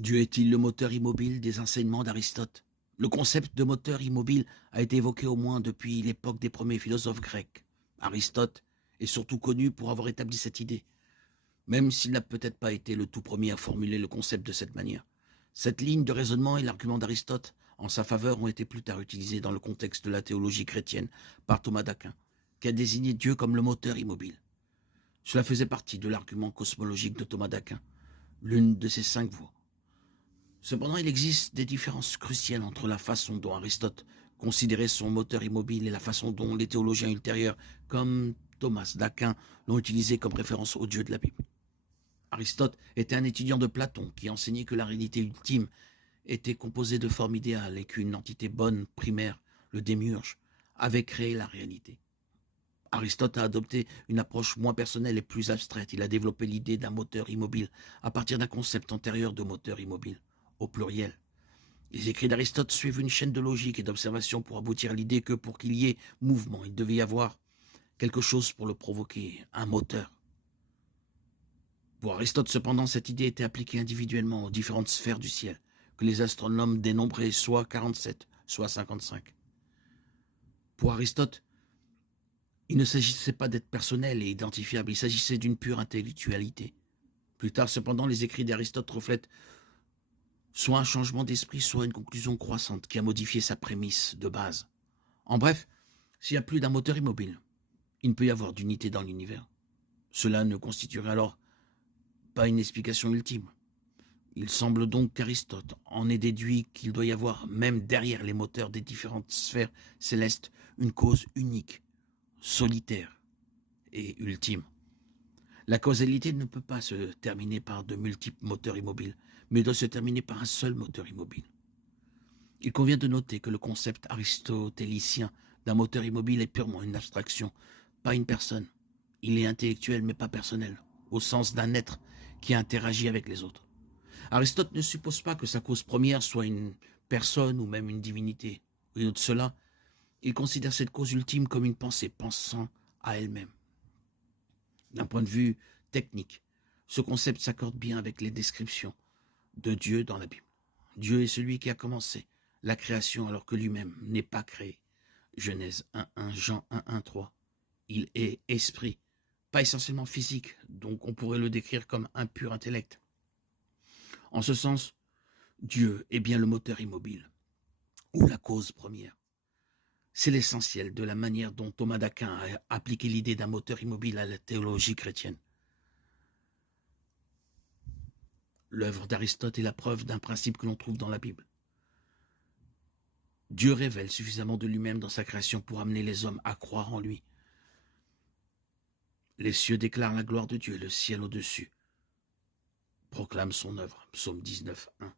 Dieu est-il le moteur immobile des enseignements d'Aristote? Le concept de moteur immobile a été évoqué au moins depuis l'époque des premiers philosophes grecs. Aristote est surtout connu pour avoir établi cette idée, même s'il n'a peut-être pas été le tout premier à formuler le concept de cette manière. Cette ligne de raisonnement et l'argument d'Aristote en sa faveur ont été plus tard utilisés dans le contexte de la théologie chrétienne par Thomas d'Aquin, qui a désigné Dieu comme le moteur immobile. Cela faisait partie de l'argument cosmologique de Thomas d'Aquin, l'une de ses 5 voies. Cependant, il existe des différences cruciales entre la façon dont Aristote considérait son moteur immobile et la façon dont les théologiens ultérieurs, comme Thomas d'Aquin, l'ont utilisé comme référence au Dieu de la Bible. Aristote était un étudiant de Platon qui enseignait que la réalité ultime était composée de formes idéales et qu'une entité bonne, primaire, le démiurge, avait créé la réalité. Aristote a adopté une approche moins personnelle et plus abstraite. Il a développé l'idée d'un moteur immobile à partir d'un concept antérieur de moteur immobile, au pluriel. Les écrits d'Aristote suivent une chaîne de logique et d'observation pour aboutir à l'idée que pour qu'il y ait mouvement, il devait y avoir quelque chose pour le provoquer, un moteur. Pour Aristote, cependant, cette idée était appliquée individuellement aux différentes sphères du ciel, que les astronomes dénombraient soit 47, soit 55. Pour Aristote, il ne s'agissait pas d'être personnel et identifiable, il s'agissait d'une pure intellectualité. Plus tard, cependant, les écrits d'Aristote reflètent soit un changement d'esprit, soit une conclusion croissante qui a modifié sa prémisse de base. En bref, s'il y a plus d'un moteur immobile, il ne peut y avoir d'unité dans l'univers. Cela ne constituerait alors pas une explication ultime. Il semble donc qu'Aristote en ait déduit qu'il doit y avoir, même derrière les moteurs des différentes sphères célestes, une cause unique, solitaire et ultime. La causalité ne peut pas se terminer par de multiples moteurs immobiles, mais doit se terminer par un seul moteur immobile. Il convient de noter que le concept aristotélicien d'un moteur immobile est purement une abstraction, pas une personne. Il est intellectuel mais pas personnel, au sens d'un être qui interagit avec les autres. Aristote ne suppose pas que sa cause première soit une personne ou même une divinité. Au-delà de cela, il considère cette cause ultime comme une pensée pensant à elle-même. D'un point de vue technique, ce concept s'accorde bien avec les descriptions de Dieu dans la Bible. Dieu est celui qui a commencé la création alors que lui-même n'est pas créé. Genèse 1.1, Jean 1.1.3. Il est esprit, pas essentiellement physique, donc on pourrait le décrire comme un pur intellect. En ce sens, Dieu est bien le moteur immobile, ou la cause première. C'est l'essentiel de la manière dont Thomas d'Aquin a appliqué l'idée d'un moteur immobile à la théologie chrétienne. L'œuvre d'Aristote est la preuve d'un principe que l'on trouve dans la Bible. Dieu révèle suffisamment de lui-même dans sa création pour amener les hommes à croire en lui. Les cieux déclarent la gloire de Dieu et le ciel au-dessus proclame son œuvre. Psaume 19.1.